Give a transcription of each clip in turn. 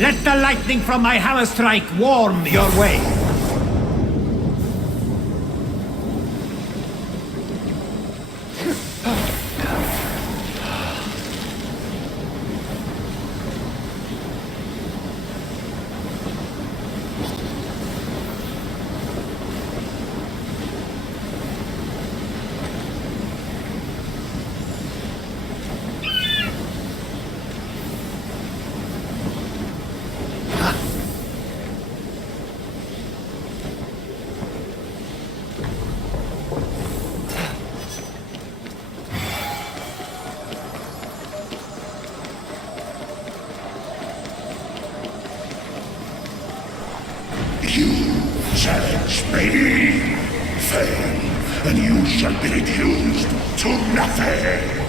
Let the lightning from my hammer strike warm your way. Challenge me, fail, and you shall be reduced to nothing.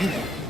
Huh?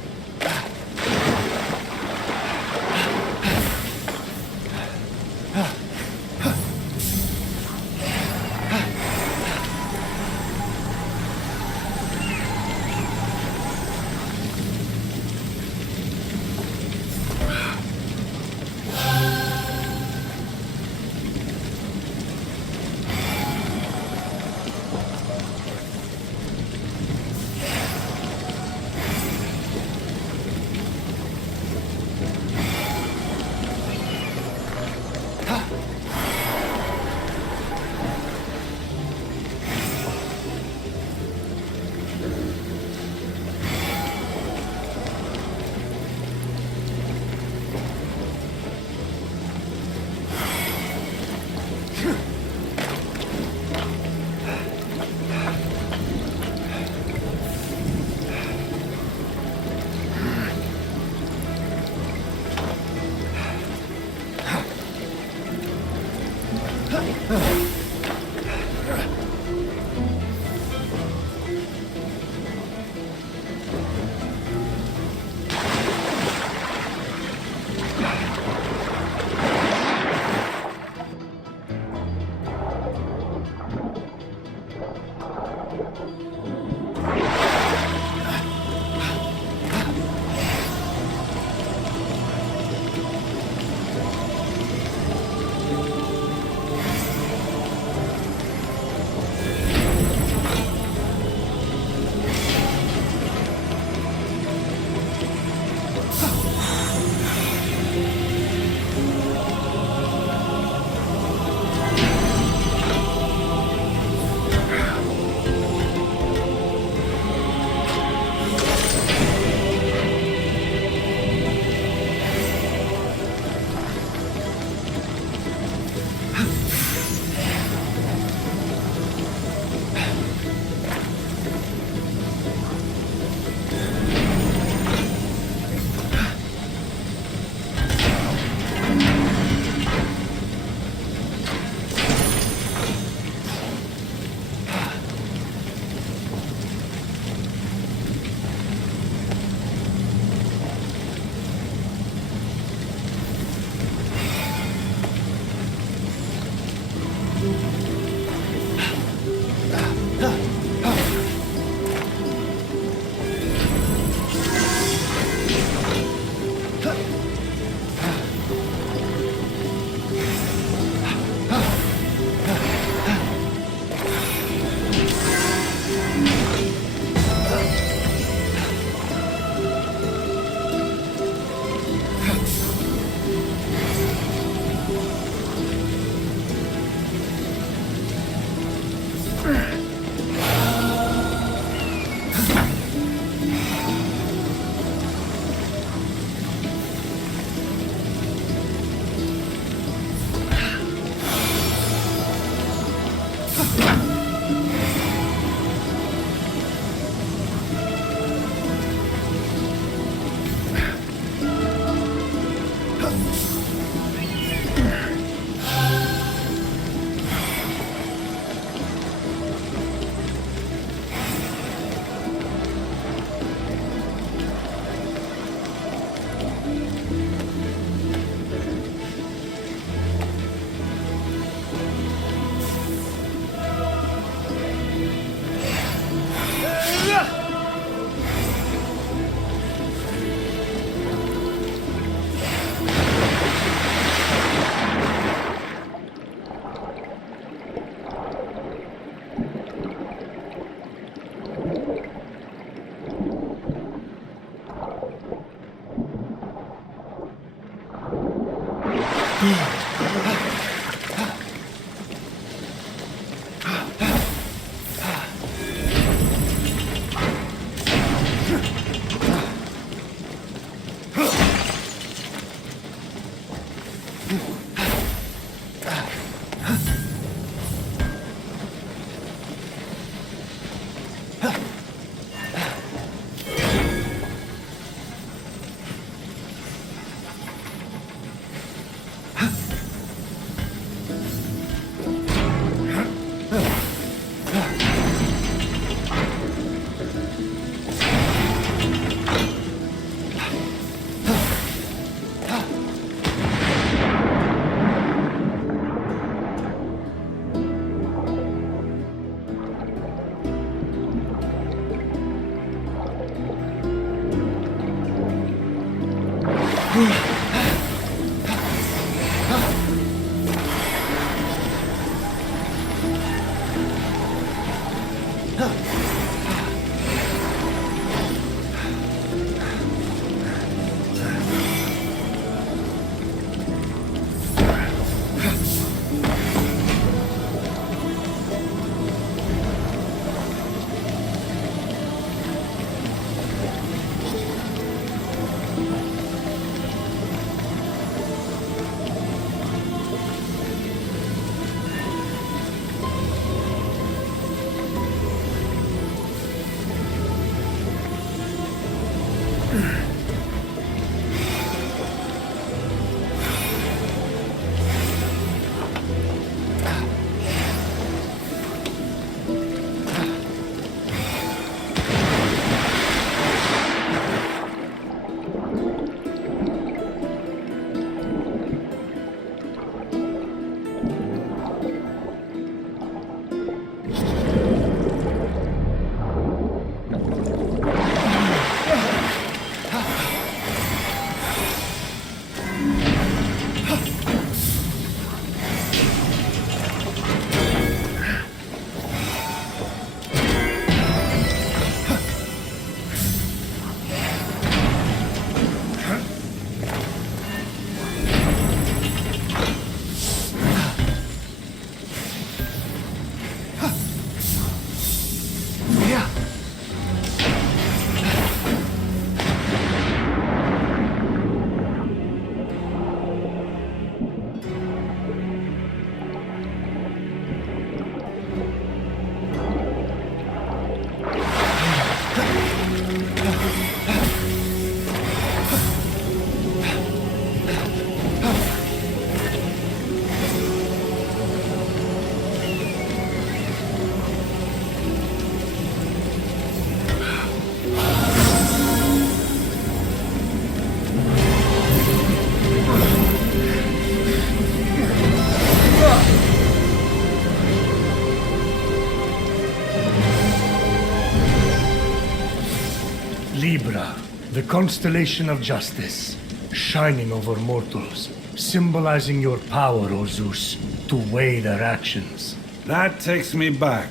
Libra, the constellation of justice, shining over mortals, symbolizing your power, O Zeus, to weigh their actions. That takes me back.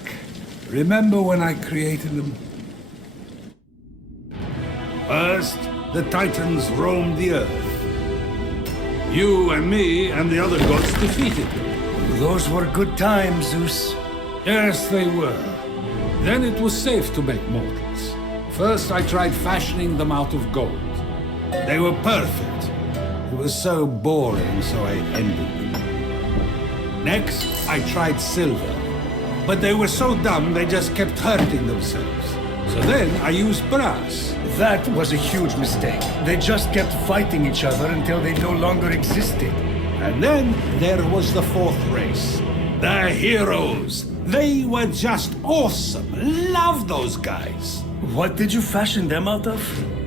Remember when I created them? First, the Titans roamed the Earth. You and me and the other gods defeated them. Those were good times, Zeus. Yes, they were. Then it was safe to make mortals. First, I tried fashioning them out of gold. They were perfect. It was so boring, so I ended them. Next, I tried silver. But they were so dumb, they just kept hurting themselves. So then, I used brass. That was a huge mistake. They just kept fighting each other until they no longer existed. And then, there was the fourth race. The heroes. They were just awesome. Love those guys. What did you fashion them out of?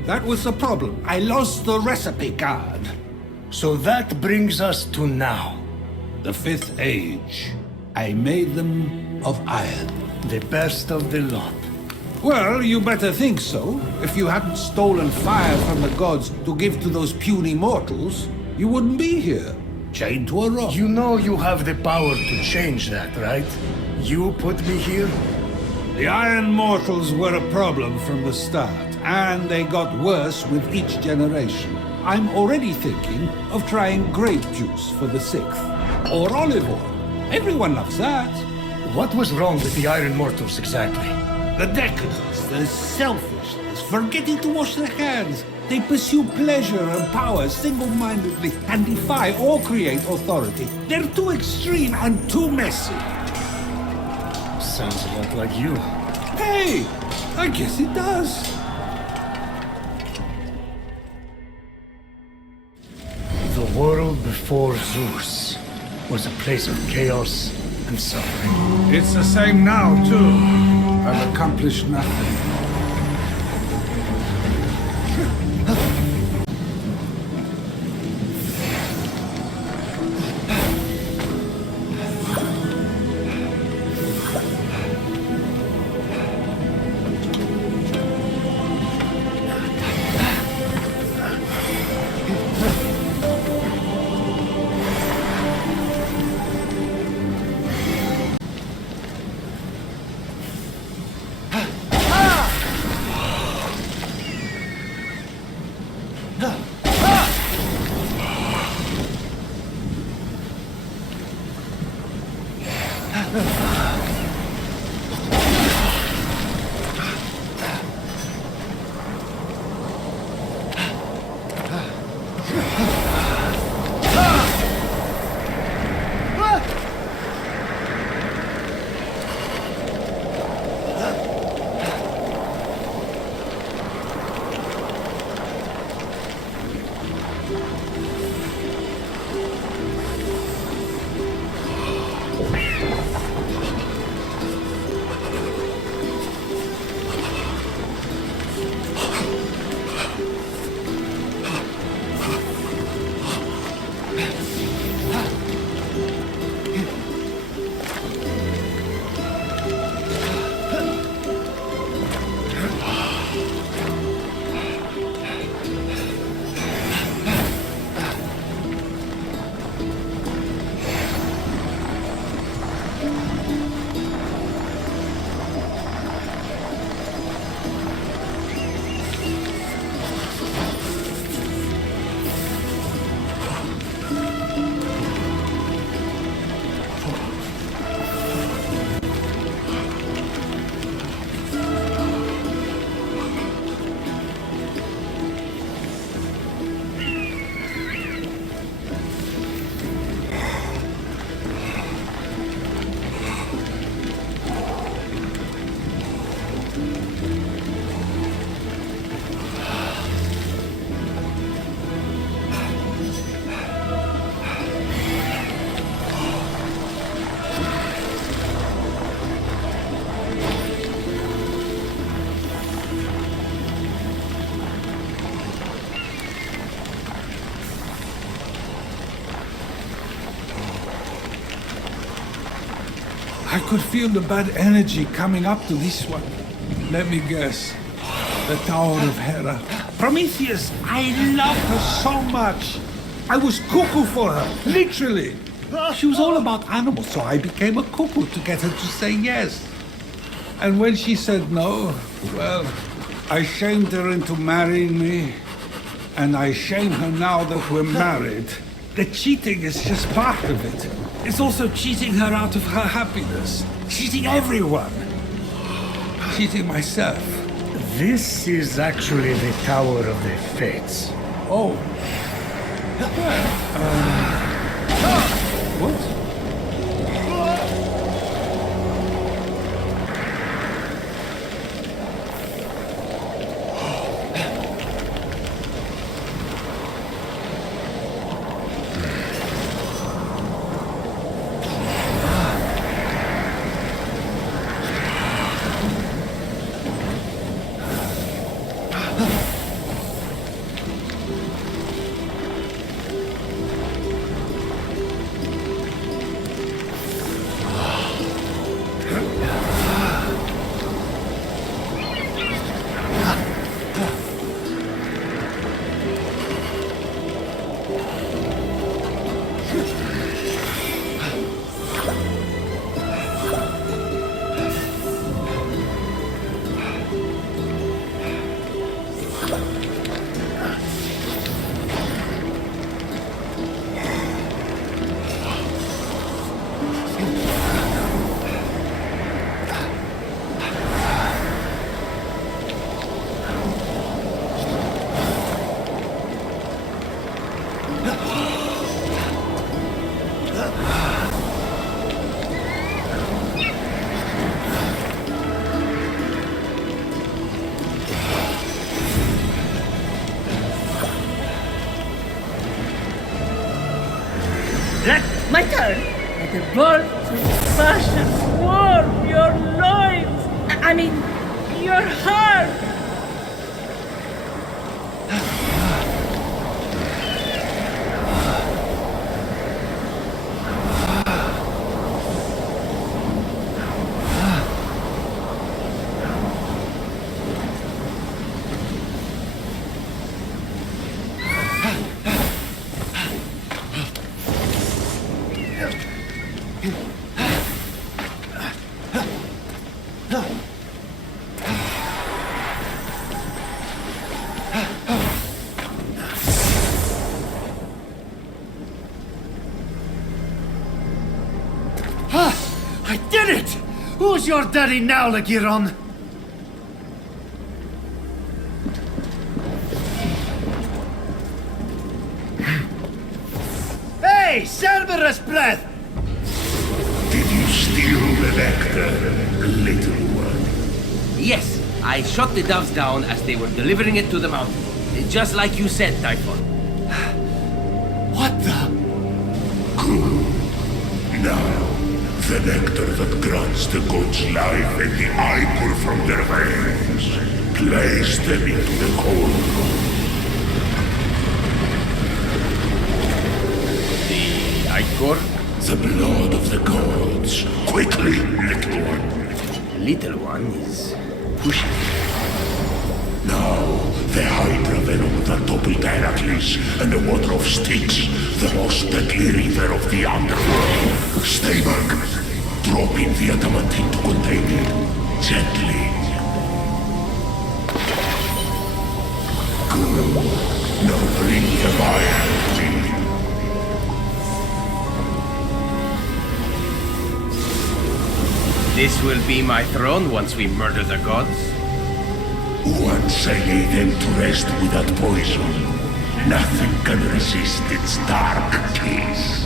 That was the problem. I lost the recipe card. So that brings us to now. The Fifth Age. I made them of iron. The best of the lot. Well, you better think so. If you hadn't stolen fire from the gods to give to those puny mortals, you wouldn't be here, chained to a rock. You know you have the power to change that, right? You put me here? The Iron Mortals were a problem from the start, and they got worse with each generation. I'm already thinking of trying grape juice for the 6th. Or olive oil. Everyone loves that. What was wrong with the Iron Mortals exactly? The decadence, the selfishness, forgetting to wash their hands. They pursue pleasure and power single-mindedly and defy or create authority. They're too extreme and too messy. Sounds a lot like you. Hey, I guess it does. The world before Zeus was a place of chaos and suffering. It's the same now, too. I've accomplished nothing. I could feel the bad energy coming up to this one. Let me guess. The Tower of Hera. Prometheus, I loved her so much. I was cuckoo for her, literally. She was all about animals, so I became a cuckoo to get her to say yes. And when she said no, well, I shamed her into marrying me. And I shame her now that we're married. The cheating is just part of it. It's also cheating her out of her happiness. Cheating everyone. Cheating myself. This is actually the Tower of the Fates. Oh. What? My turn. Let the birds of passion warm your loins. I mean, your heart. I did it! Who's your daddy now, Lagiron? Hey, Cerberus breath! Did you steal the nectar, little one? Yes, I shot the doves down as they were delivering it to the mountain. Just like you said, Typhon. What the? Good. Now, the nectar that grants the gods life and the ichor from their veins. Place them into the cold room. The ichor? The blood of the gods. Quickly, little one. Little one is pushing. Now, the Hydra venom that toppled Heracles and the water of Styx, the most deadly river of the underworld. Stay back. Drop in the adamantine to contain it. Gently. Good. Now bring the fire to me. This will be my throne once we murder the gods. Once I lay them to rest with that poison, nothing can resist its dark kiss.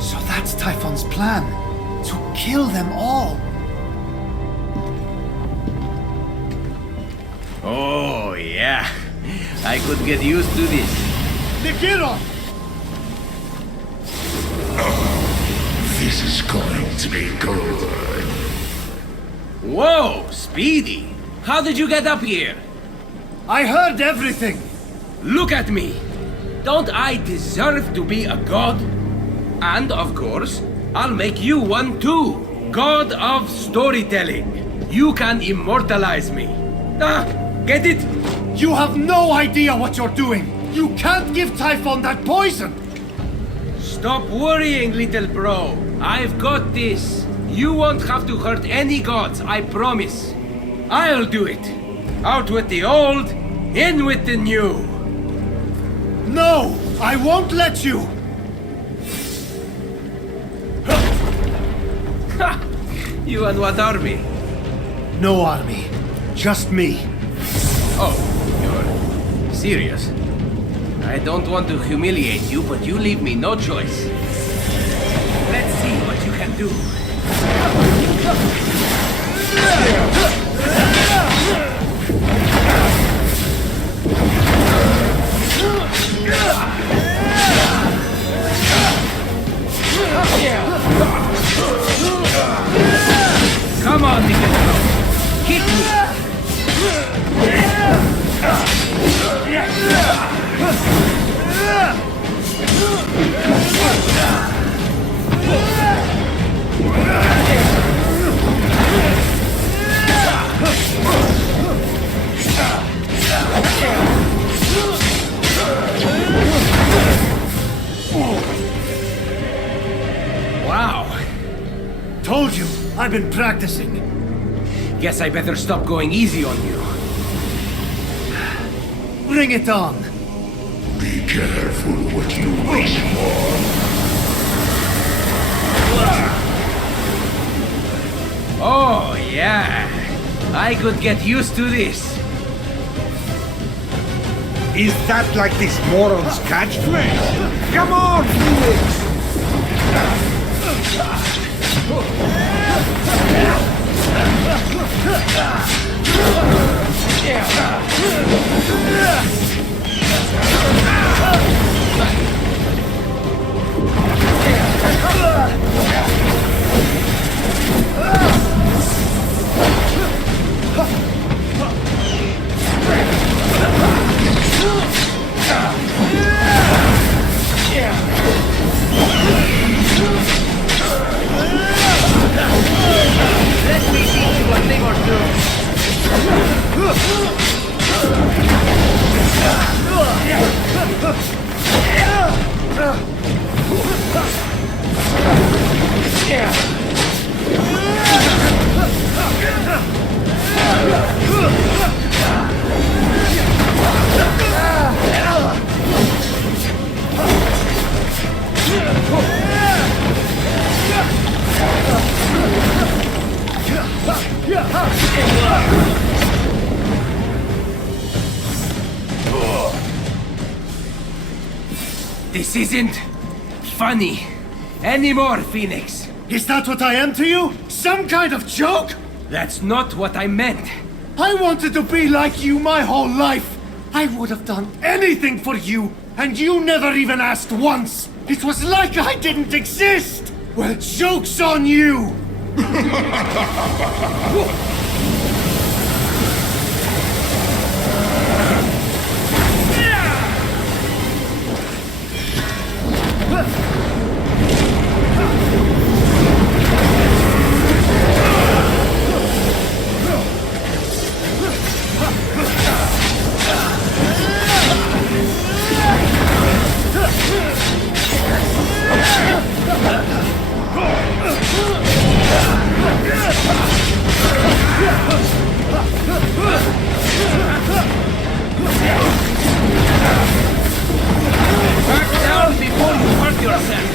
So that's Typhon's plan. To kill them all. Oh, yeah. I could get used to this. Lagiron! This is going to be good. Whoa, Speedy! How did you get up here? I heard everything! Look at me! Don't I deserve to be a god? And, of course, I'll make you one too! God of storytelling. You can immortalize me. Get it? You have no idea what you're doing! You can't give Typhon that poison! Stop worrying, little bro. I've got this. You won't have to hurt any gods, I promise. I'll do it. Out with the old, in with the new. No! I won't let you! Ha! You and what army? No army. Just me. Oh, you're serious? I don't want to humiliate you, but you leave me no choice. Let's see what you can do. Come on, little bro. Hit me. Wow. Told you, I've been practicing. Guess I better stop going easy on you. Bring it on. Be careful what you wish for. Oh, yeah. I could get used to this. Is that like this moron's catchphrase? Come on, Felix! Let me teach you a thing or two. This isn't funny anymore, Phoenix. Is that what I am to you? Some kind of joke? That's not what I meant. I wanted to be like you my whole life. I would have done anything for you, and you never even asked once. It was like I didn't exist. Well, joke's on you. Back down before you hurt yourself.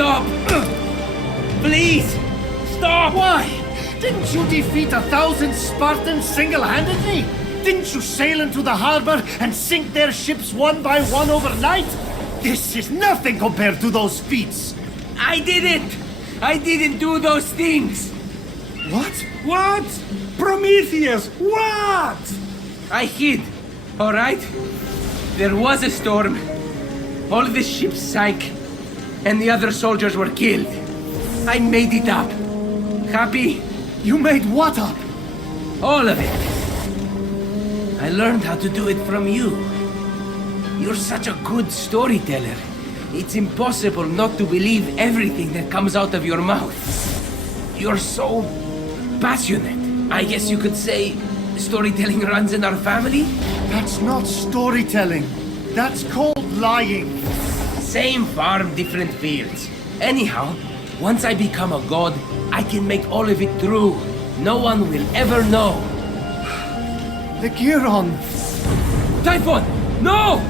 stop! Please! Stop! Why? Didn't you defeat 1,000 Spartans single-handedly? Didn't you sail into the harbor and sink their ships one by one overnight? This is nothing compared to those feats. I didn't! I didn't do those things! What? What? Prometheus, what? I hid, alright? There was a storm. All the ships sank, and the other soldiers were killed. I made it up. Happy? You made what up? All of it. I learned how to do it from you. You're such a good storyteller. It's impossible not to believe everything that comes out of your mouth. You're so passionate. I guess you could say storytelling runs in our family? That's not storytelling. That's called lying. Same farm, different fields. Anyhow, once I become a god, I can make all of it true. No one will ever know. The Giron. Typhon! No!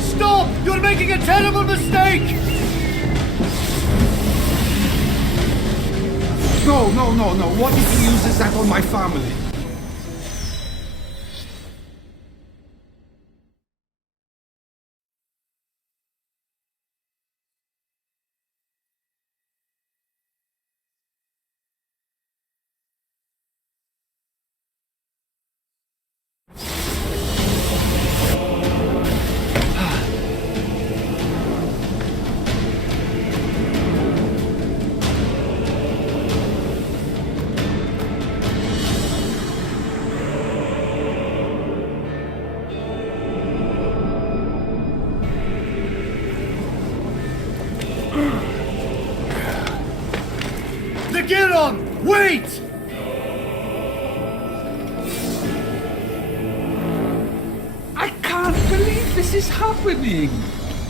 Stop! You're making a terrible mistake! No. What if he uses that on my family? The Giron! Wait! I can't believe this is happening.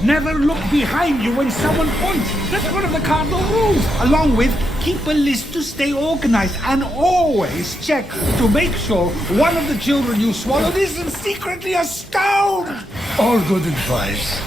Never look behind you when someone points. That's one of the cardinal rules. Along with, keep a list to stay organized and always check to make sure one of the children you swallowed isn't secretly a stone. All good advice.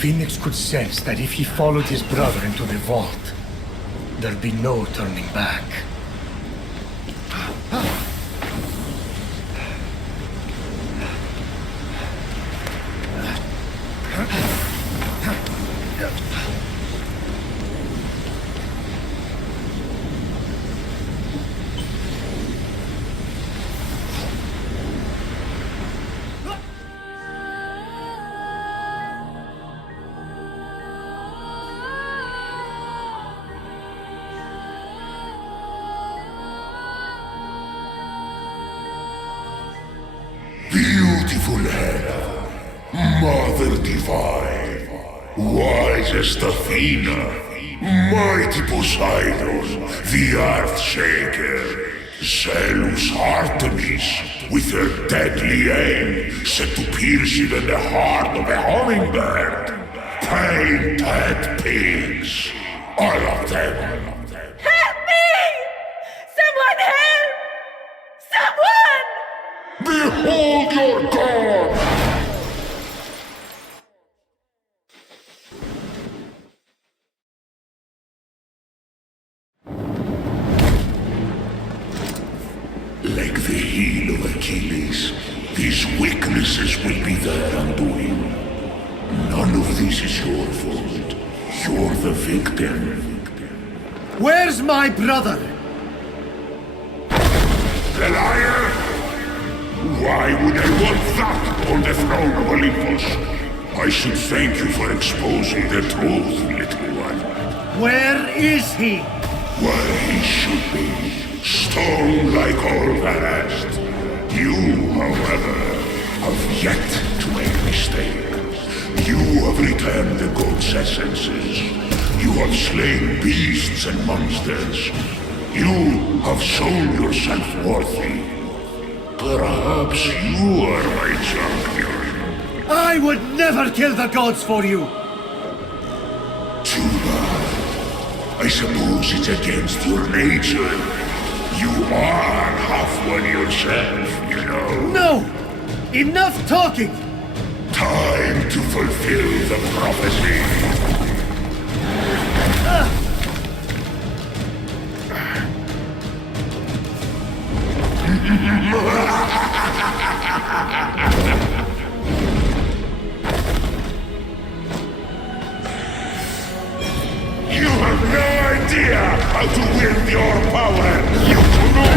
FEYNX could sense that if he followed his brother into the vault, there'd be no turning back. Hera, Mother Divine, wisest Athena, mighty Poseidon, the Earth Shaker, zealous Artemis, with her deadly aim set to pierce even the heart of a hummingbird, painted pigs, all of them. Help me! Someone help! Someone! Behold your god! Like the heel of Achilles, these weaknesses will be their undoing. None of this is your fault. You're the victim. Where's my brother? The liar? Why would I want that on the throne of Olympus? I should thank you for exposing the truth, little one. Where is he? Where he should be. Stone like all the rest. You, however, have yet to make a mistake. You have returned the god's essences. You have slain beasts and monsters. You have shown yourself worthy. Perhaps you are my champion. I would never kill the gods for you! Too bad. I suppose it's against your nature. You are half one yourself, you know. No! Enough talking! Time to fulfill the prophecy. You have no idea how to wield your power! You do not.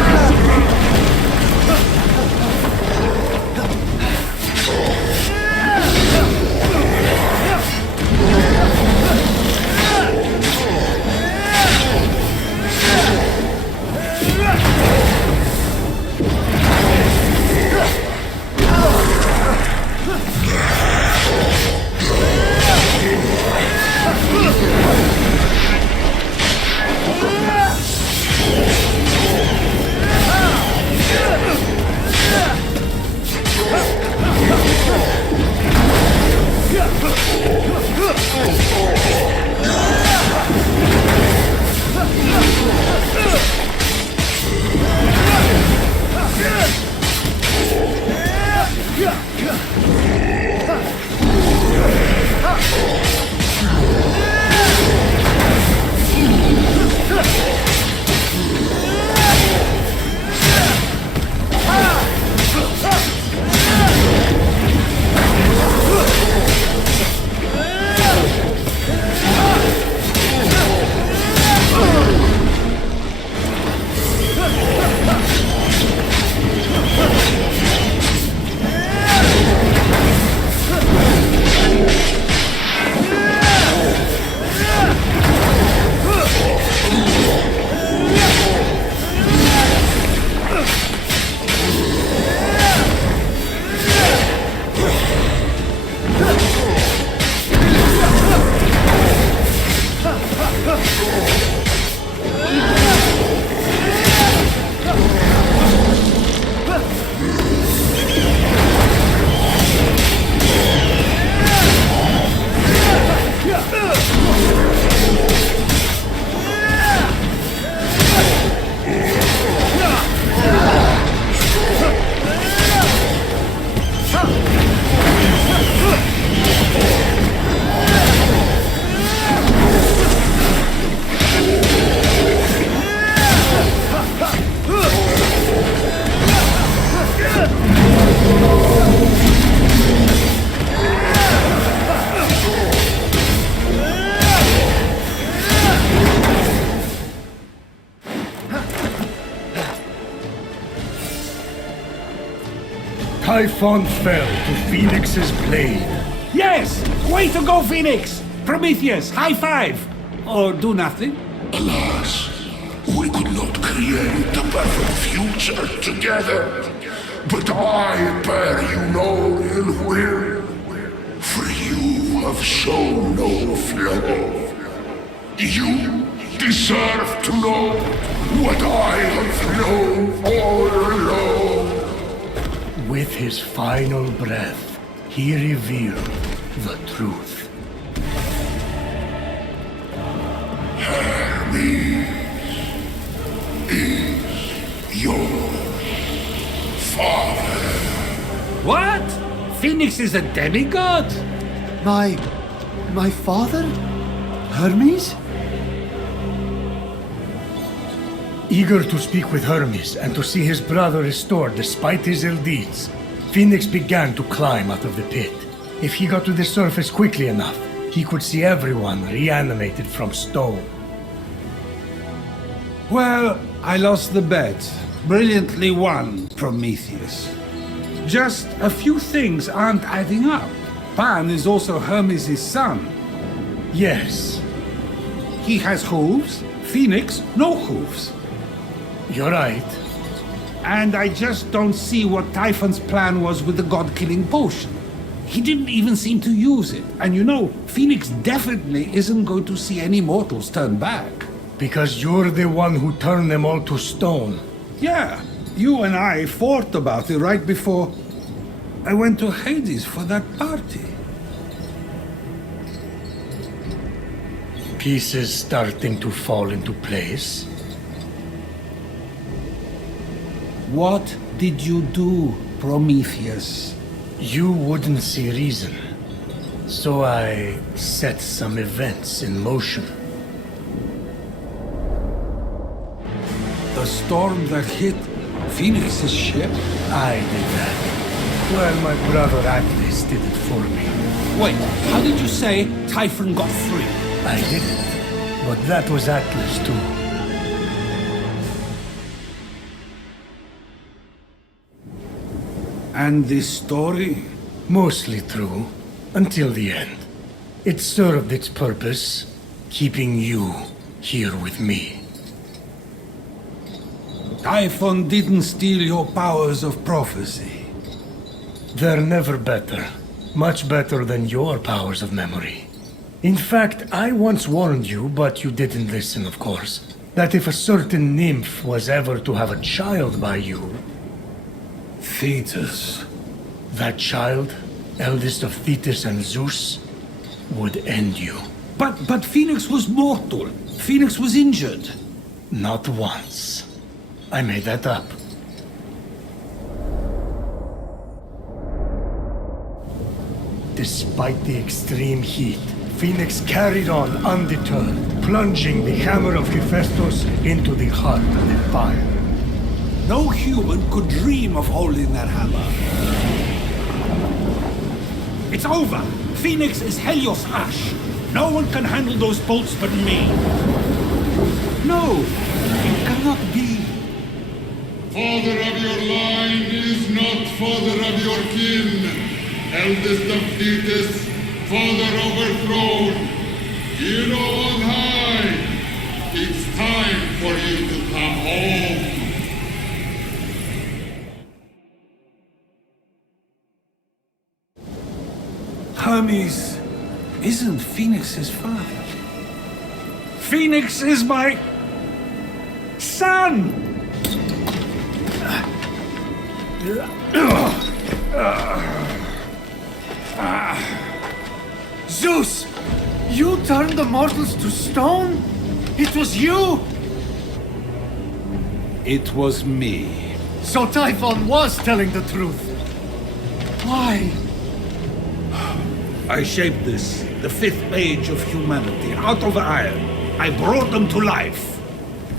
Typhon fell to FEYNX's blade. Yes! Way to go, Phoenix! Prometheus, high five! Or do nothing? Alas, we could not create a perfect future together. but I bear you no ill will, for you have shown no flaw. You deserve to know what I have known all along. With his final breath, he revealed the truth. Hermes is your father. What? FEYNX is a demigod? My father? Hermes? Eager to speak with Hermes and to see his brother restored despite his ill deeds, FEYNX began to climb out of the pit. If he got to the surface quickly enough, he could see everyone reanimated from stone. Well, I lost the bet. Brilliantly won, Prometheus. Just a few things aren't adding up. Pan is also Hermes' son. Yes, He has hooves. FEYNX, no hooves. you're right. And I just don't see what Typhon's plan was with the god-killing potion. He didn't even seem to use it. And you know, FEYNX definitely isn't going to see any mortals turn back. Because you're the one who turned them all to stone. Yeah, you and I fought about it right before I went to Hades for that party. Pieces starting to fall into place. What did you do, Prometheus? You wouldn't see reason. So I set some events in motion. The storm that hit FEYNX's ship? I did that. Well, my brother Atlas did it for me. Wait, how did you say Typhon got free? I didn't. But that was Atlas too. And this story? Mostly true. Until the end. It served its purpose, keeping you here with me. Typhon didn't steal your powers of prophecy. They're never better. Much better than your powers of memory. In fact, I once warned you, but you didn't listen, of course, that if a certain nymph was ever to have a child by you, Thetis. that child, eldest of Thetis and Zeus, would end you. But FEYNX was mortal. FEYNX was injured. Not once. I made that up. Despite the extreme heat, FEYNX carried on undeterred, plunging the hammer of Hephaestus into the heart of the fire. No human could dream of holding that hammer. It's over! FEYNX is Helios Ash. No one can handle those bolts but me. No, it cannot be. Father of your line is not father of your kin. Eldest of Thetis, father overthrown. Hero on high. It's time for you to come home. Hermes isn't FEYNX's father. FEYNX is my son! Zeus! You turned the mortals to stone? It was you! It was me. So Typhon was telling the truth. Why? I shaped this, the fifth age of humanity, out of iron. I brought them to life.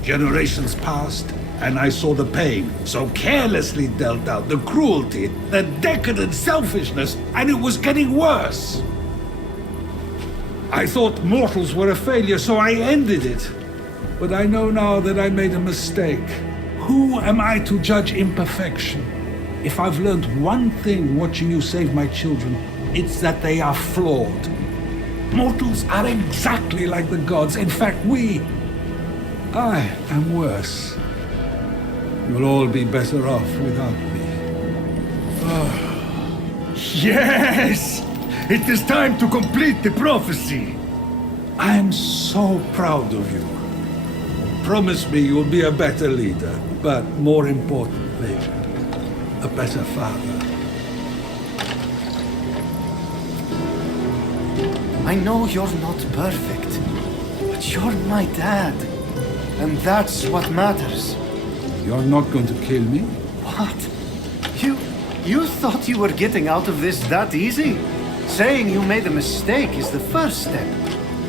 Generations passed, and I saw the pain so carelessly dealt out, the cruelty, the decadent selfishness, and it was getting worse. I thought mortals were a failure, so I ended it. But I know now that I made a mistake. Who am I to judge imperfection? If I've learned one thing watching you save my children, it's that they are flawed. Mortals are exactly like the gods. In fact, I am worse. You'll all be better off without me. Yes! It is time to complete the prophecy. I am so proud of you. Promise me you'll be a better leader, but more importantly, a better father. I know you're not perfect, but you're my dad. And that's what matters. You're not going to kill me? What? You thought you were getting out of this that easy? Saying you made a mistake is the first step.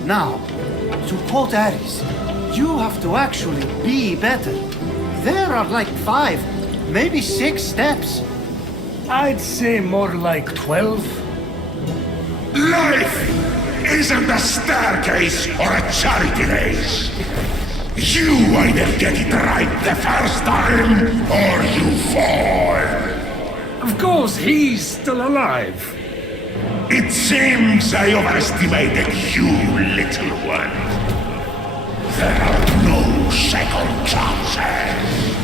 Now, to quote Ares, you have to actually be better. There are like 5, maybe 6 steps. I'd say more like 12. Life isn't a staircase or a charity race. You either get it right the first time, or you fall. Of course, he's still alive. It seems I overestimated you, little one. There are no second chances.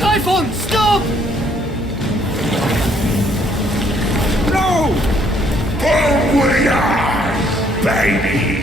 Typhon, stop! No! Home warriors, baby!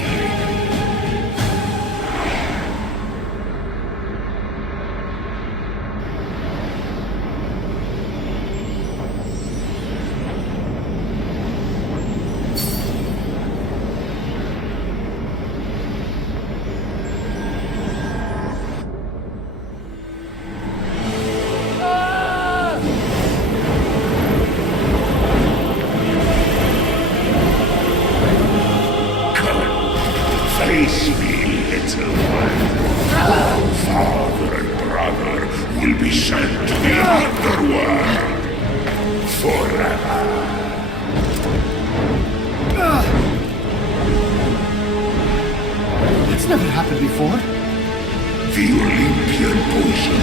Face me, little one. Father and brother will be sent to the underworld forever. That's never happened before. The Olympian poison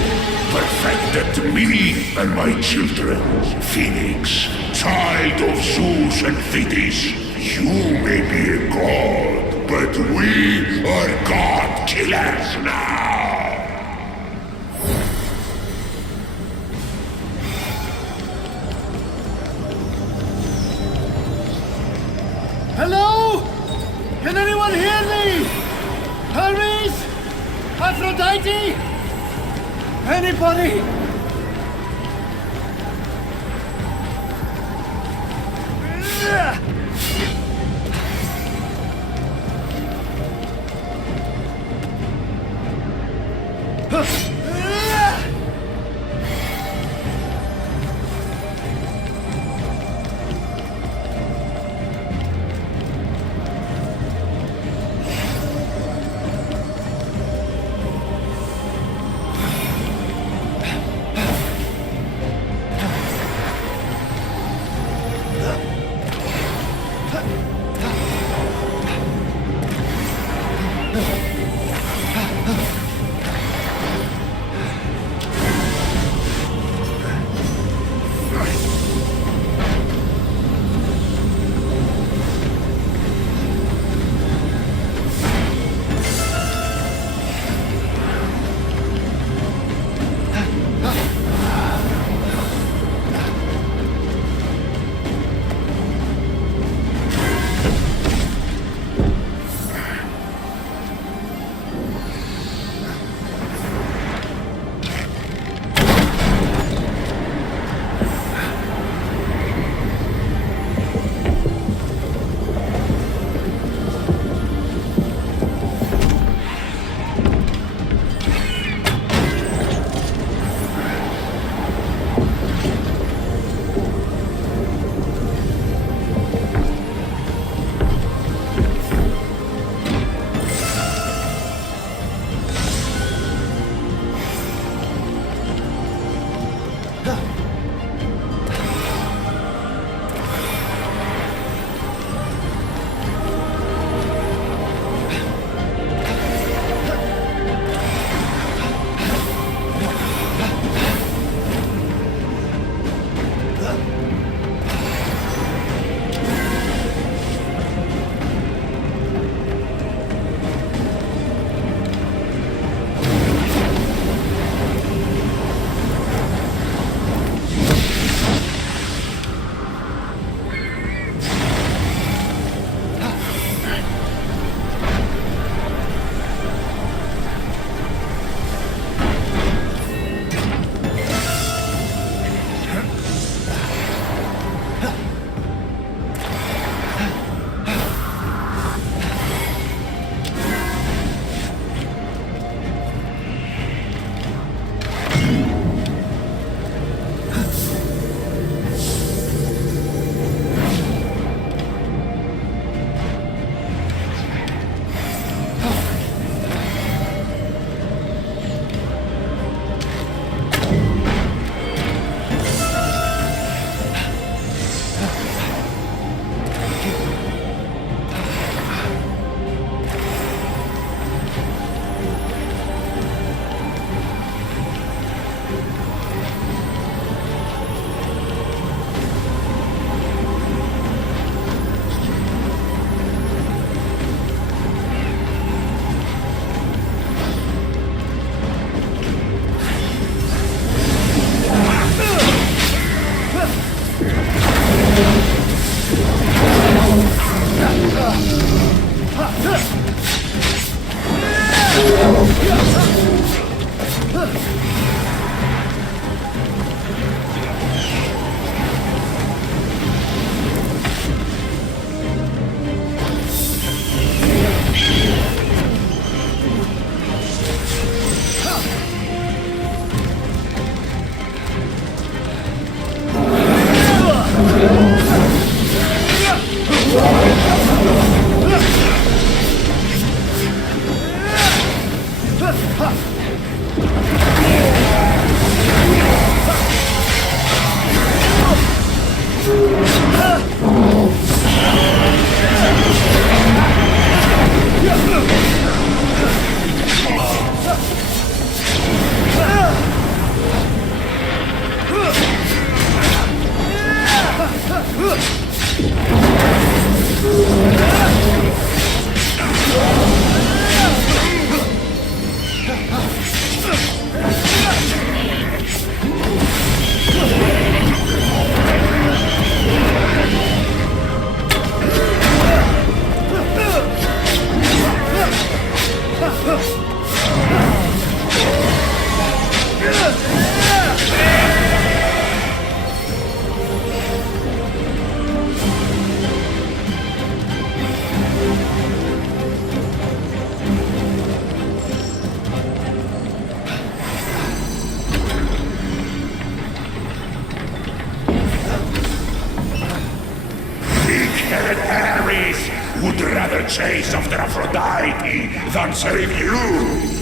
perfected me and my children. FEYNX, child of Zeus and Thetis, you may be a god. But we are God killers now! Hello? Can anyone hear me? Hermes? Aphrodite? Anybody? Big-headed Ares would rather chase after Aphrodite than save you!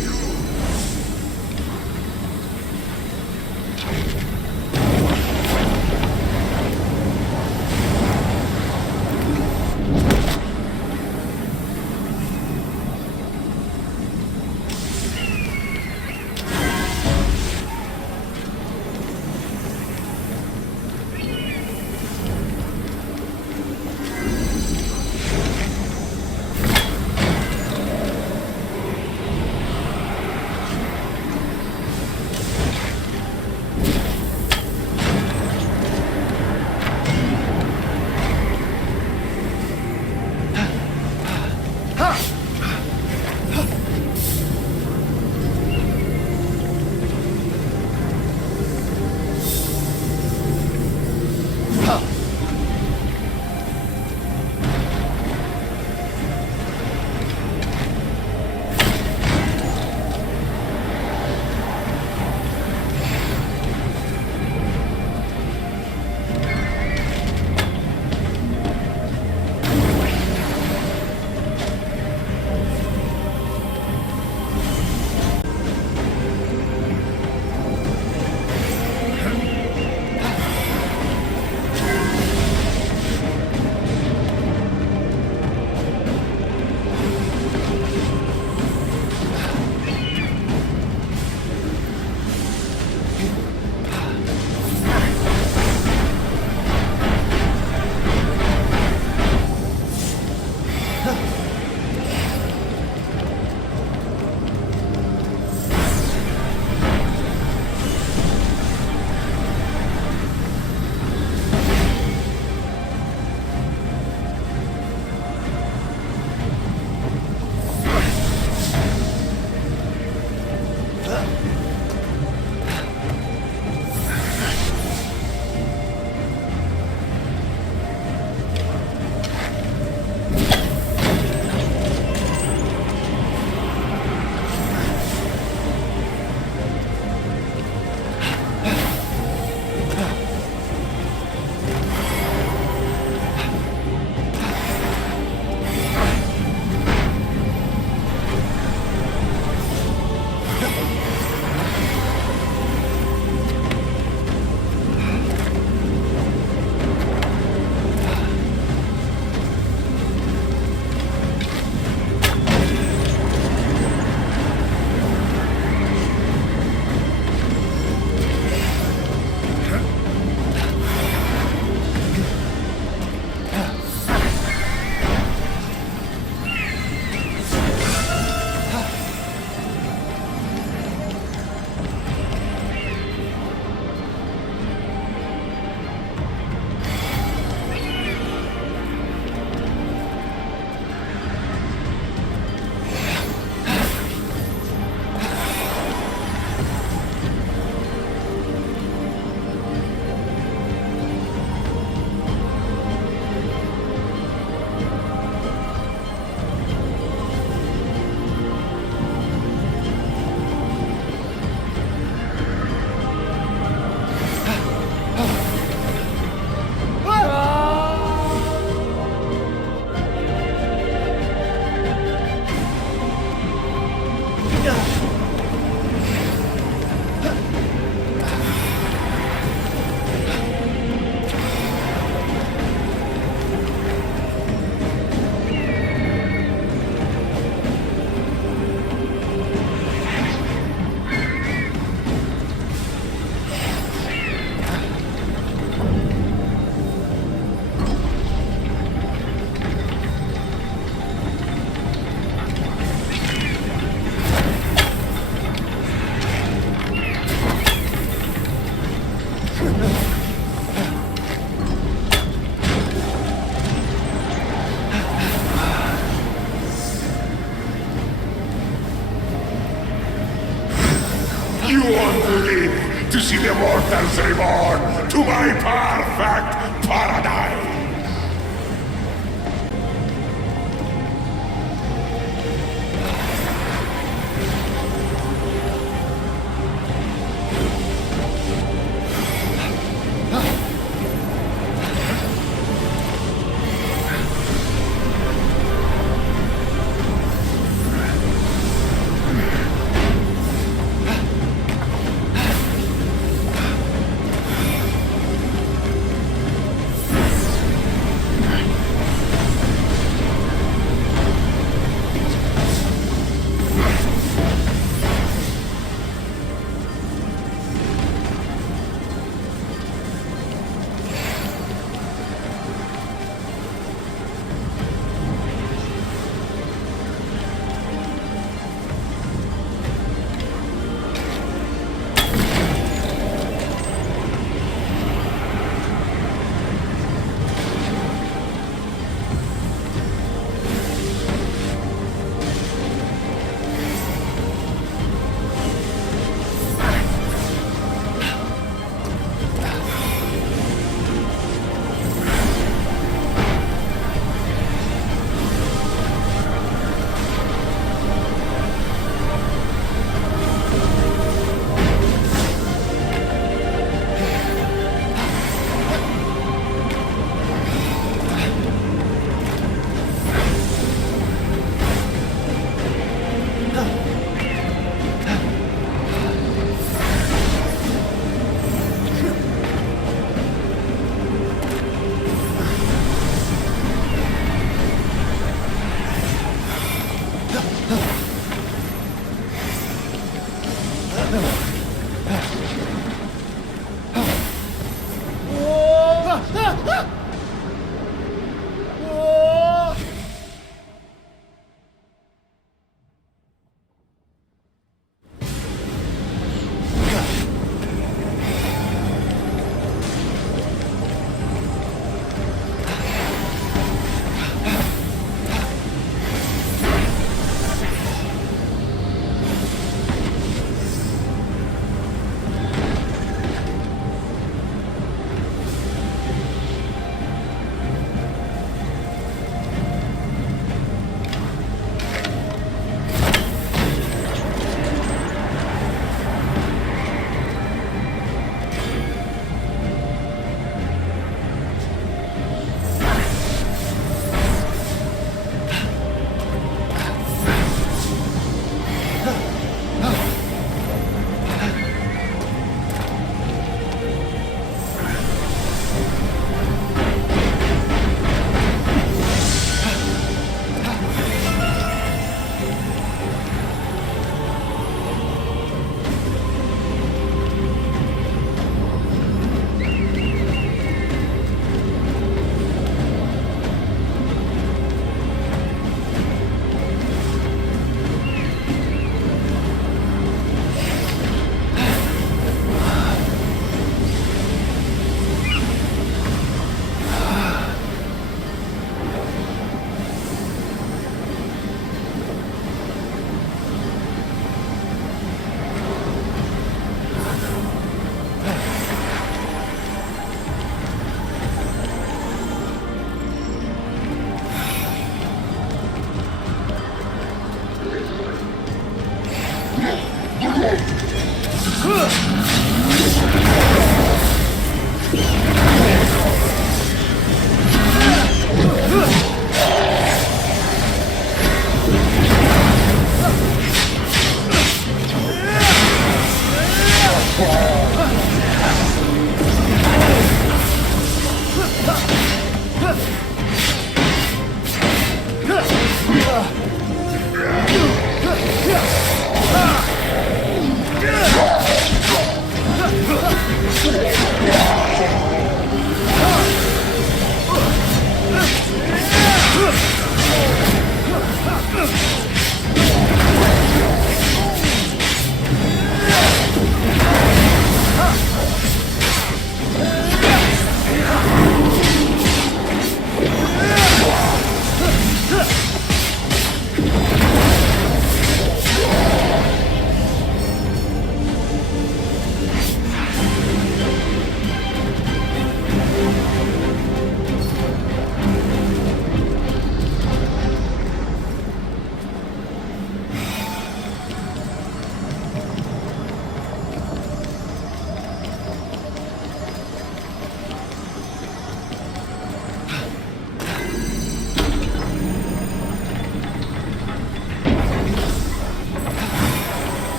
want to live to see the mortals reborn to my perfect paradise.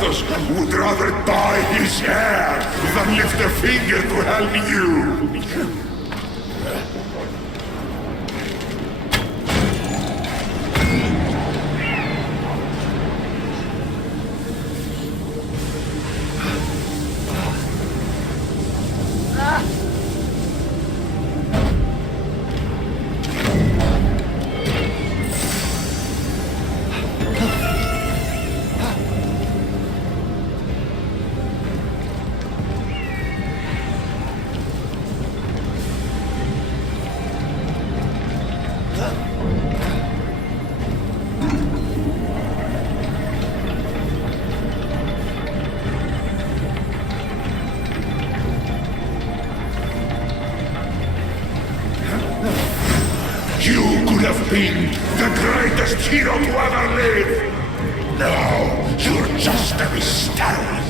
Bastos would rather dye his hair than lift a finger to help you. You could have been the greatest hero to ever live. Now, you're just a mistake.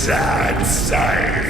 sad sight.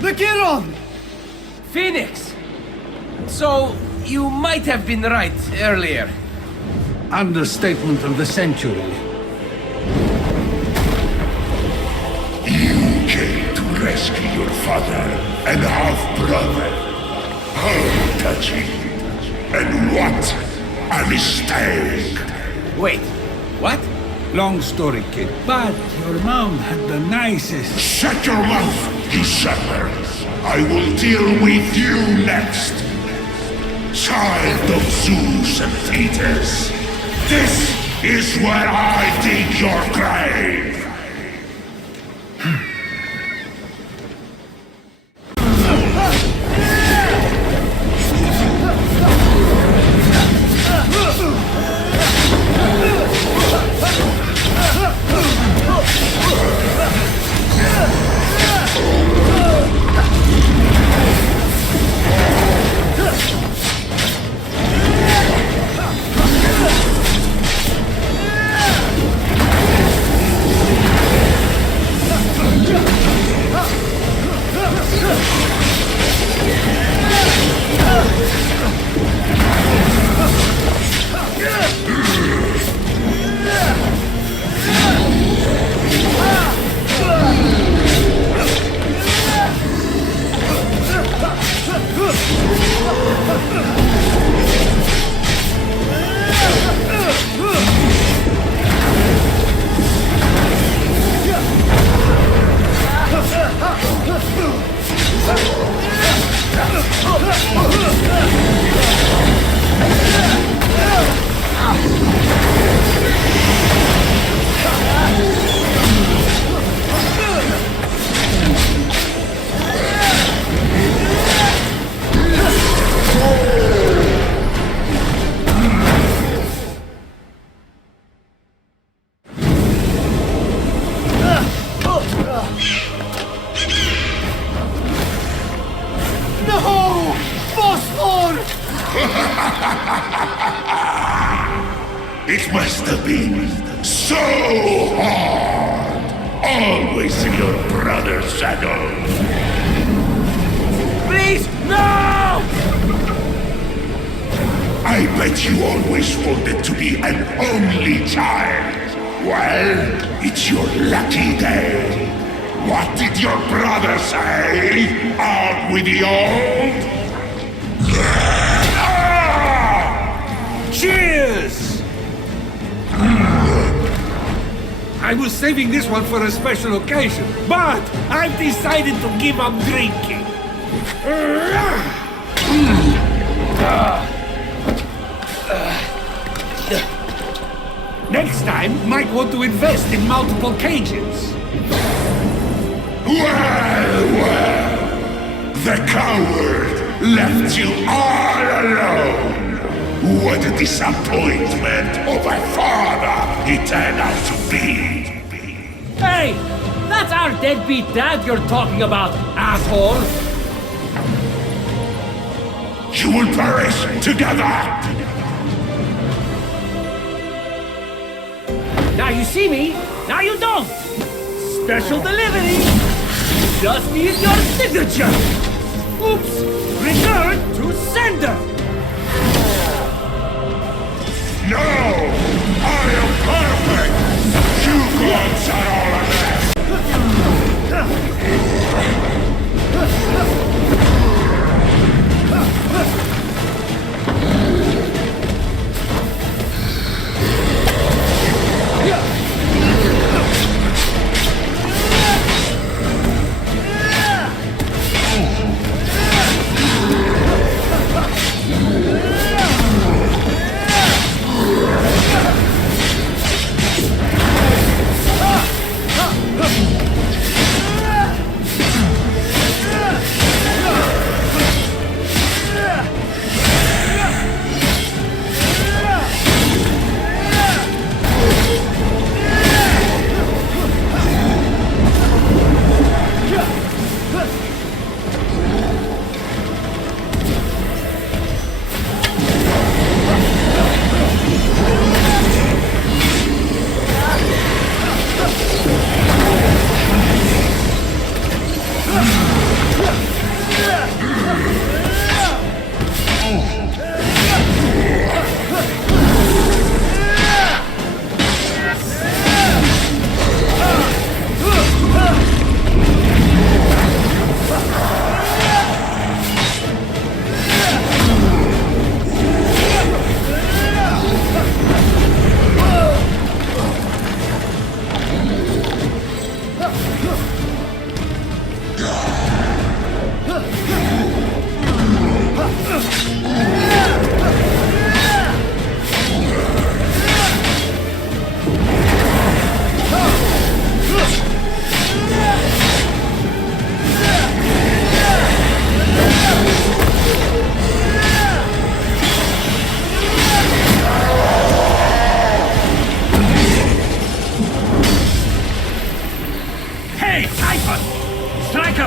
The Giron! FEYNX! So, you might have been right earlier. Understatement of the century. You came to rescue your father and half-brother. How touching. And what a mistake. Wait, what? Long story, kid. But your mom had the nicest... Shut your mouth, you sucker! I will deal with you next! Child of Zeus and Thetis! This is where I dig your grave! It must have been so hard! Always in your brother's shadow! Please, no! I bet you always wanted to be an only child. Well, it's your lucky day. What did your brother say? Out with the old? Cheers! I was saving this one for a special occasion, but I've decided to give up drinking. Next time, might want to invest in multiple cages. Well, the coward left you all alone. What a disappointment of a father he turned out to be. Hey, that's our deadbeat dad you're talking about, asshole. You will perish together. Now you see me, now you don't. Special delivery. Just need your signature. Oops, return to sender. No! I am perfect! You gods are all of that!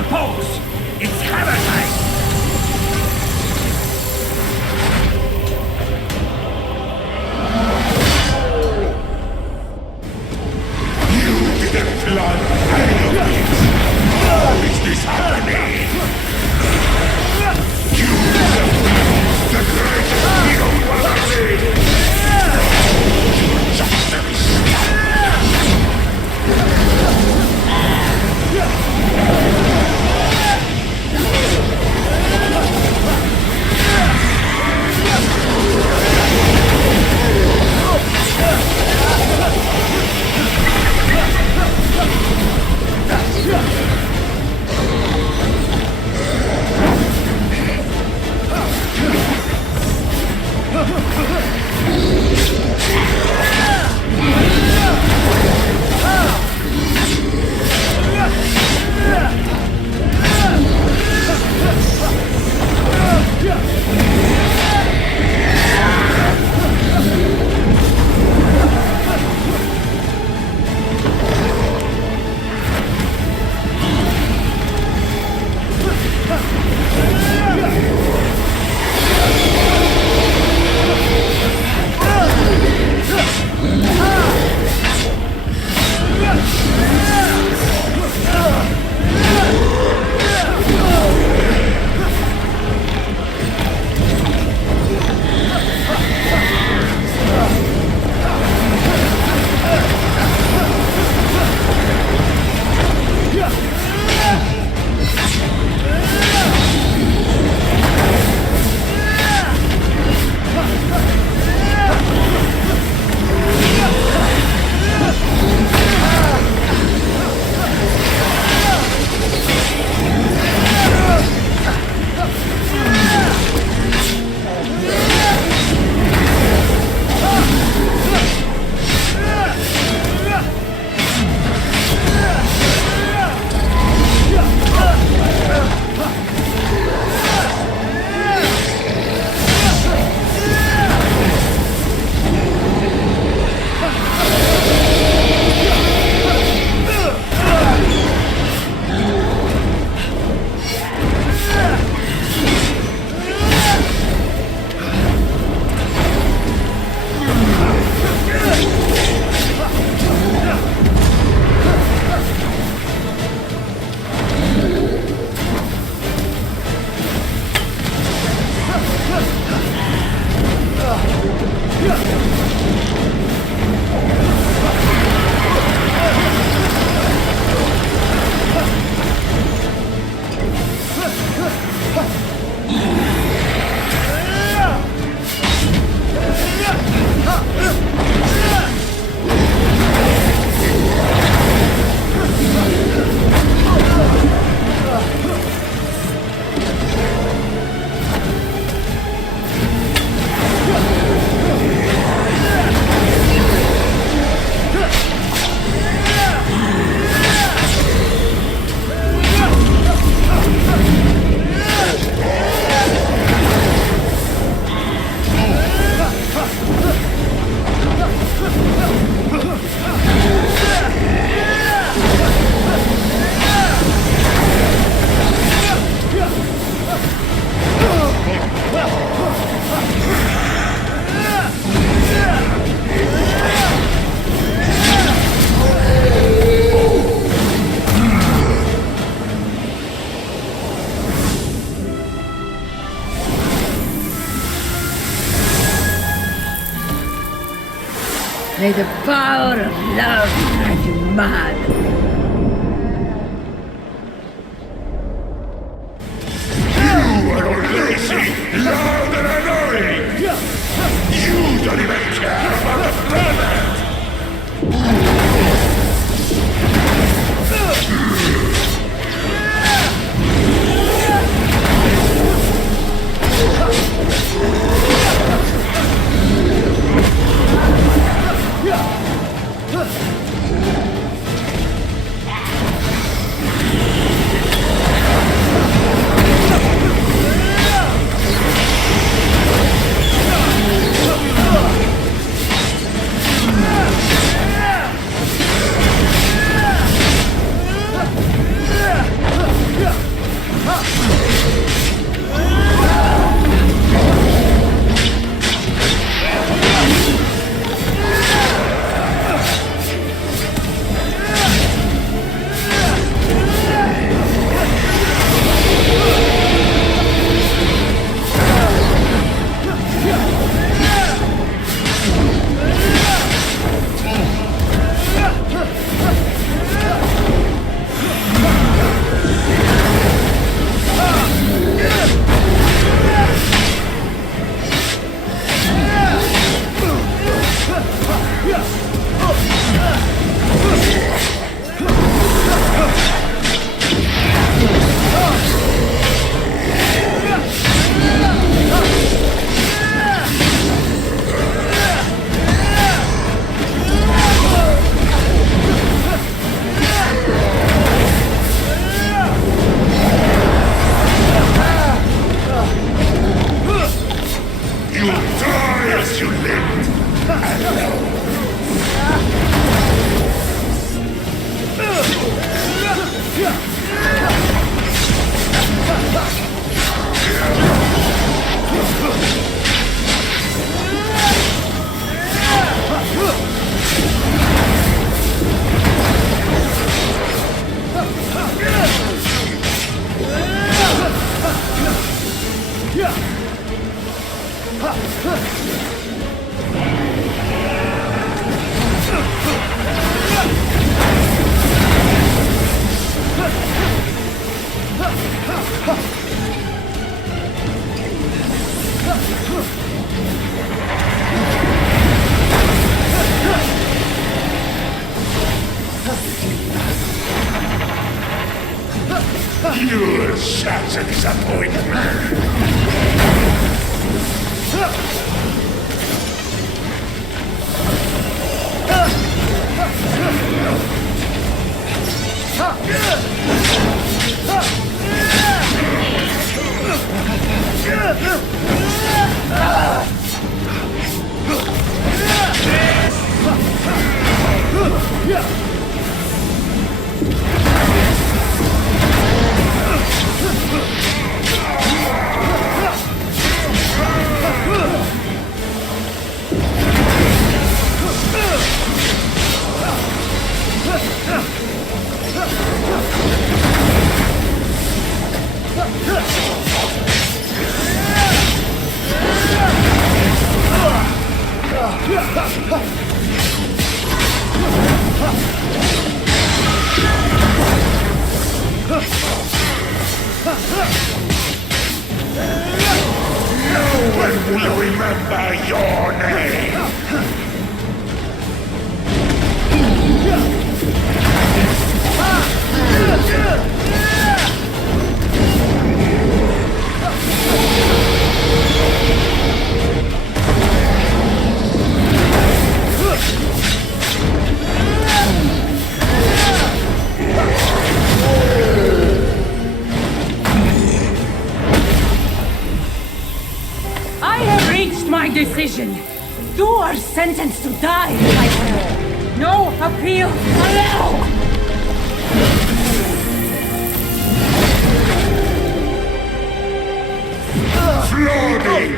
the pose! It's hammer time! You didn't plan any of this! How is this happening? You have the greatest hero ever lived! You're just a mistake! May the power of love drive you mad. You are all lazy, loud and annoying! You don't even care about the planet! Such a disappointment. No one will remember your name. I have reached my decision. You are sentenced to die, my friend. No appeal allowed! Flooding!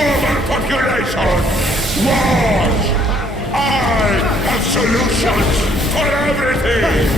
Overpopulation! Wars! I have solutions for everything!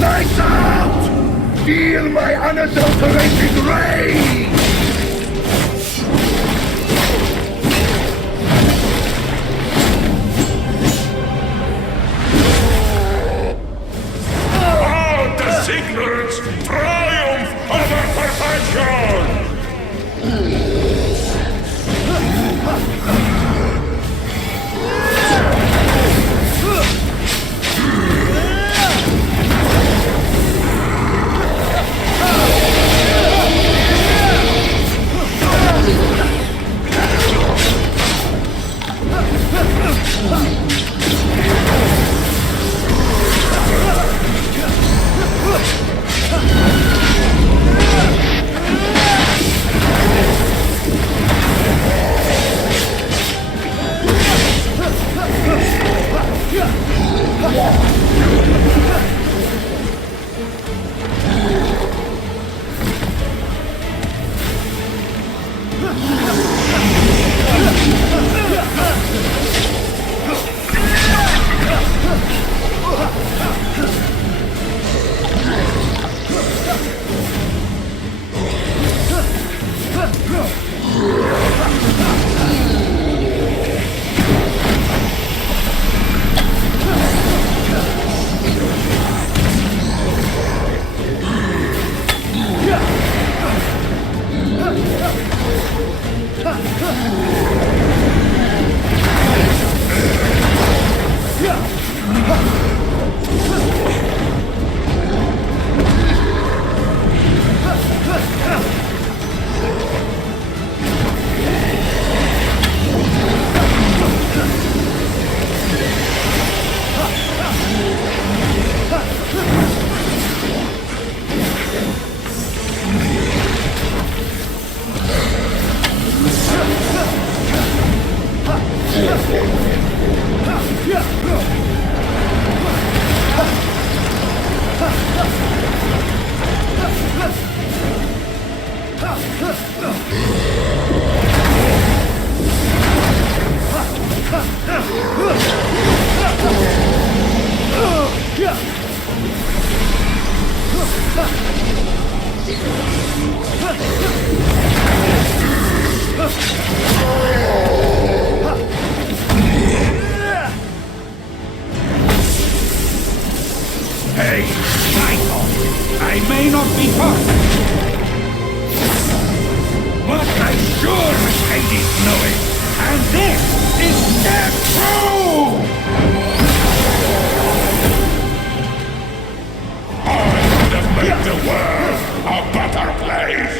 Lights out! Feel my unadulterated rage! Out the ignorance! Triumph over perfection! Hey, Michael! I may not be perfect, but I sure as Hades know it, and this is step true! I would have made the world a better place!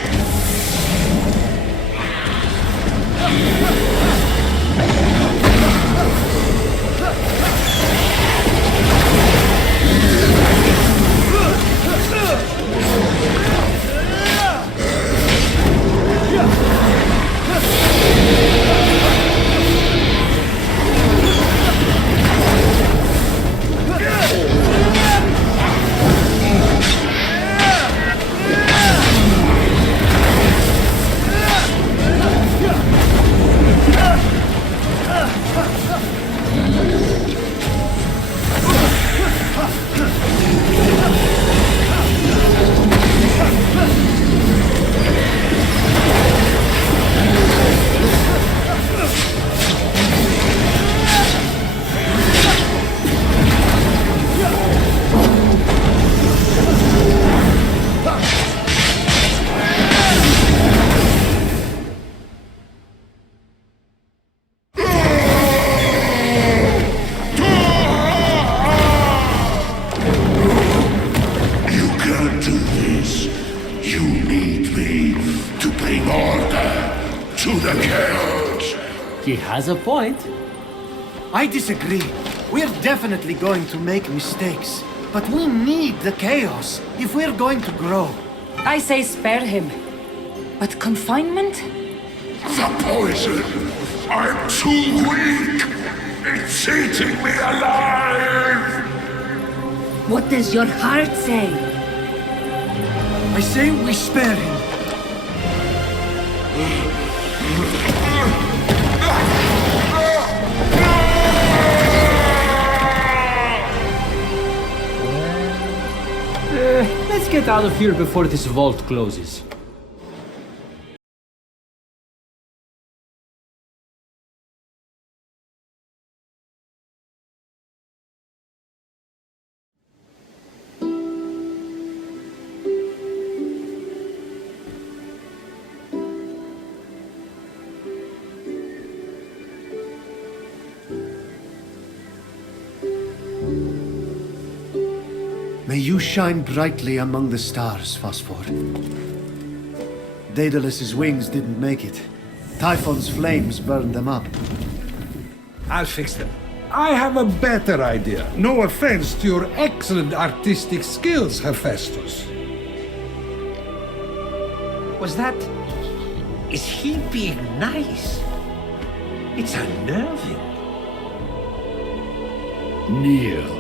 He has a point. I disagree. We're definitely going to make mistakes. But we need the chaos if we're going to grow. I say spare him. But confinement? The poison! I'm too weak! It's eating me alive! What does your heart say? I say we spare him. Let's get out of here before this vault closes. May you shine brightly among the stars, Phosphor. Daedalus's wings didn't make it. Typhon's flames burned them up. I'll fix them. I have a better idea. No offense to your excellent artistic skills, Hephaestus. Was that... Is he being nice? It's unnerving. Kneel.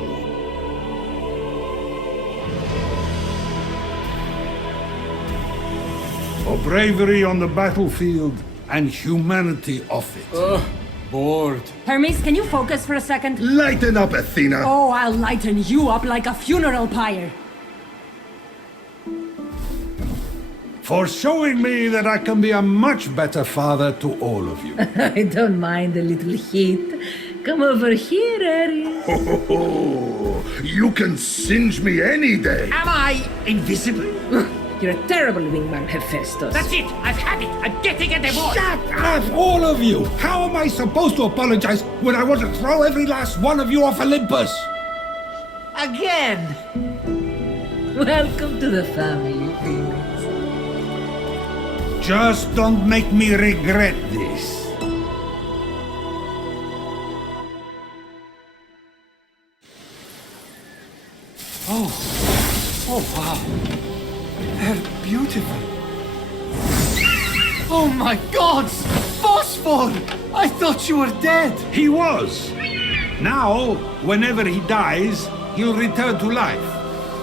For bravery on the battlefield and humanity off it. Bored. Hermes, can you focus for a second? Lighten up, Athena! Oh, I'll lighten you up like a funeral pyre. For showing me that I can be a much better father to all of you. I don't mind a little heat. Come over here, Ares. You can singe me any day! Am I invisible? You're a terrible wingman, Hephaestus. That's it! I've had it! I'm getting a divorce! Shut up, all of you! How am I supposed to apologize when I want to throw every last one of you off Olympus? Again! Welcome to the family, Phoenix. Just don't make me regret this. Oh, wow. They're beautiful. Oh my gods! Phosphor! I thought you were dead! He was. Now, whenever he dies, he'll return to life.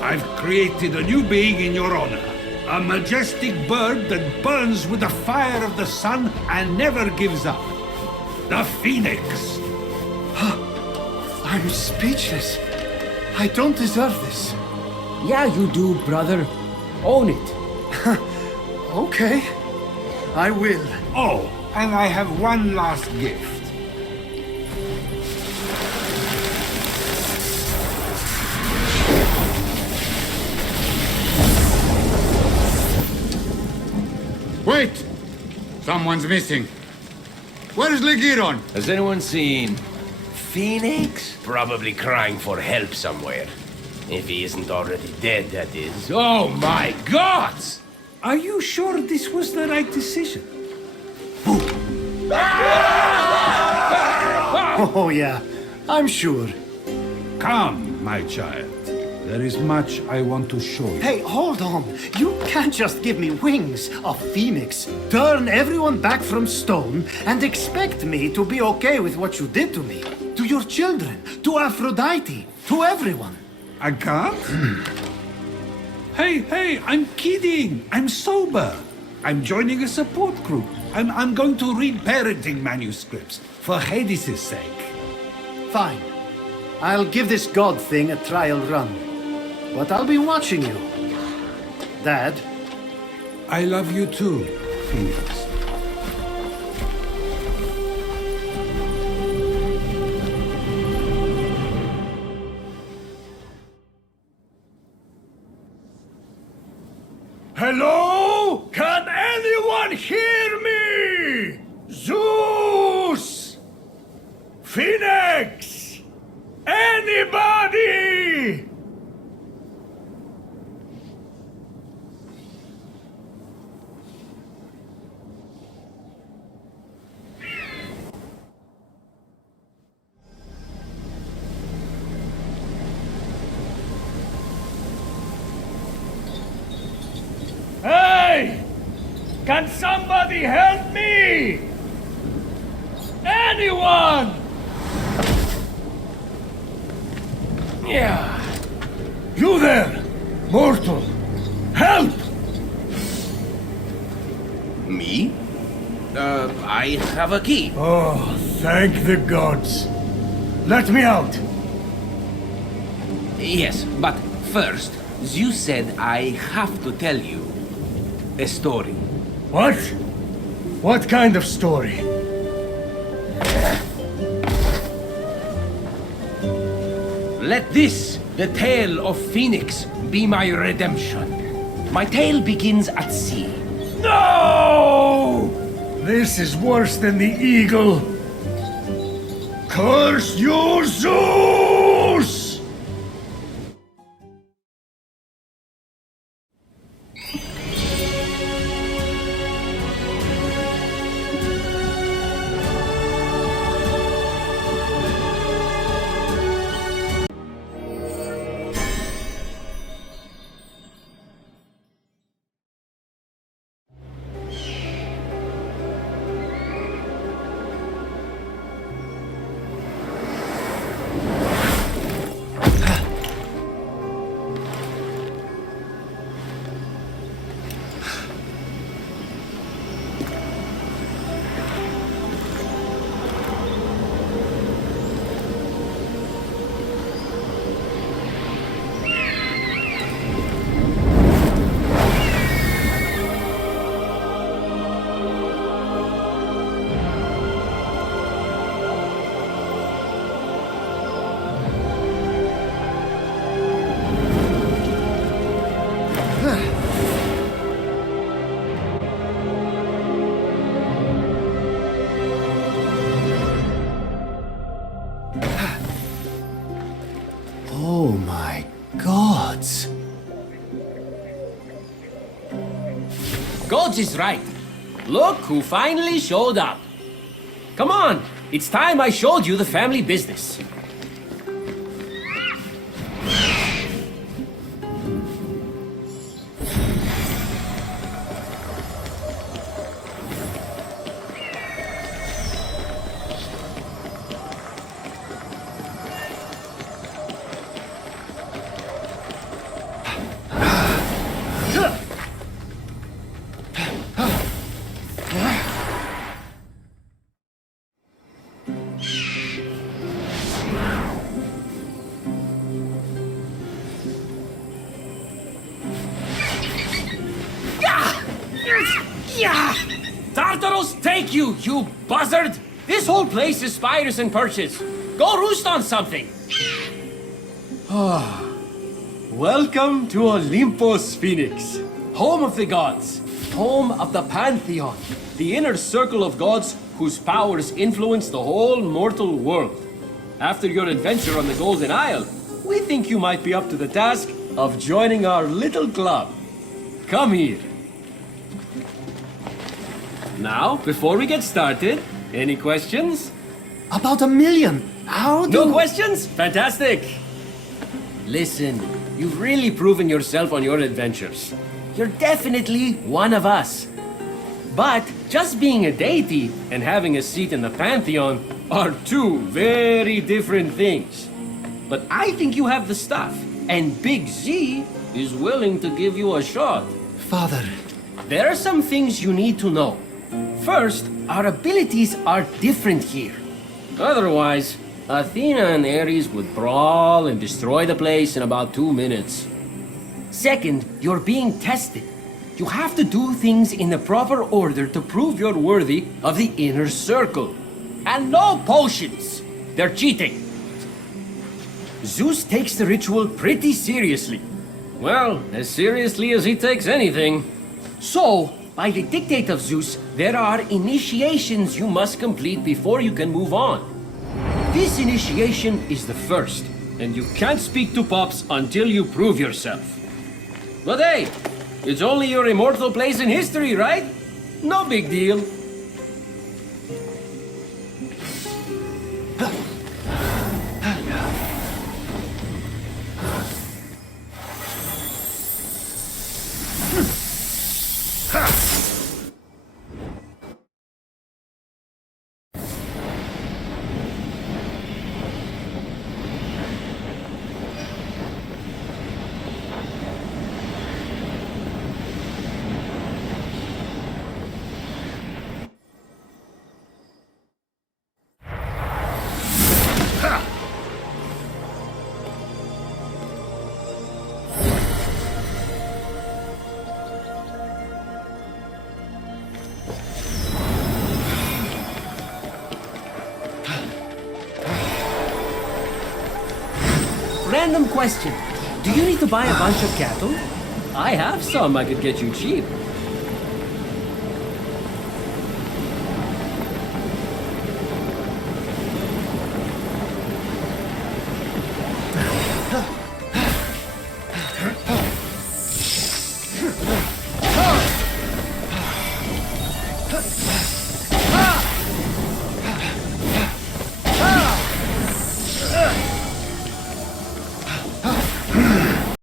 I've created a new being in your honor. A majestic bird that burns with the fire of the sun and never gives up. The Phoenix. I'm speechless. I don't deserve this. Yeah, you do, brother. Own it. Okay. I will. Oh, and I have one last gift. Wait! Someone's missing. Where's Legiron? Has anyone seen FEYNX? Probably crying for help somewhere. If he isn't already dead, that is. Oh my gods! Are you sure this was the right decision? Oh yeah, I'm sure. Come, my child. There is much I want to show you. Hey, hold on. You can't just give me wings, a phoenix, turn everyone back from stone, and expect me to be okay with what you did to me. To your children, to Aphrodite, to everyone. I can't? Hey, I'm kidding. I'm sober. I'm joining a support group. I'm going to read parenting manuscripts for Hades' sake. Fine. I'll give this god thing a trial run. But I'll be watching you. Dad. I love you too, Phoenix. Hello? Can anyone hear me? Zeus! Phoenix! Anybody? Hey! Can somebody help me? Anyone? Yeah. You there, mortal! Help! Me? I have a key. Oh, thank the gods. Let me out. Yes, but first, Zeus said I have to tell you a story. What? What kind of story? Let this, the tale of FEYNX, be my redemption. My tale begins at sea. No! This is worse than the eagle. Curse you, Zeus! George is right. Look who finally showed up. Come on, it's time I showed you the family business. Tartaros take you, you buzzard! This whole place is spiders and perches. Go roost on something! Welcome to Olympus, FEYNX. Home of the gods. Home of the Pantheon. The inner circle of gods whose powers influence the whole mortal world. After your adventure on the Golden Isle, we think you might be up to the task of joining our little club. Come here. Now, before we get started, any questions? About 1 million. How do... No questions? Fantastic! Listen, you've really proven yourself on your adventures. You're definitely one of us. But just being a deity and having a seat in the Pantheon are two very different things. But I think you have the stuff, and Big Z is willing to give you a shot. Father. There are some things you need to know. First, our abilities are different here. Otherwise, Athena and Ares would brawl and destroy the place in about 2 minutes. Second, you're being tested. You have to do things in the proper order to prove you're worthy of the inner circle. And no potions! They're cheating. Zeus takes the ritual pretty seriously. Well, as seriously as he takes anything. So, by the dictate of Zeus, there are initiations you must complete before you can move on. This initiation is the first, and you can't speak to Pops until you prove yourself. But hey, it's only your immortal place in history, right? No big deal. Random question. Do you need to buy a bunch of cattle? I have some I could get you cheap.